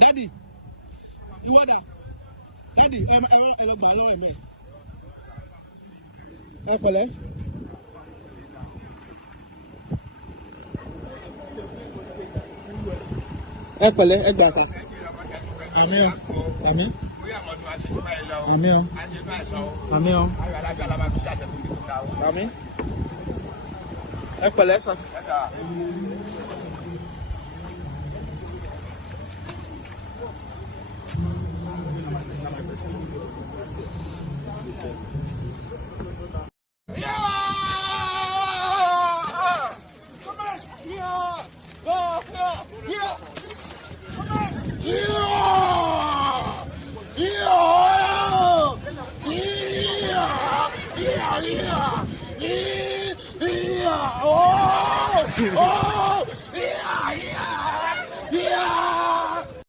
Daddy, you order. Daddy, I look bad. Ẹ pẹ̀lẹ́ ẹ gbà kan. Àmín. Àmín o. Àmín o. Àmín. Ẹ pẹ̀lẹ́ sà. Oh!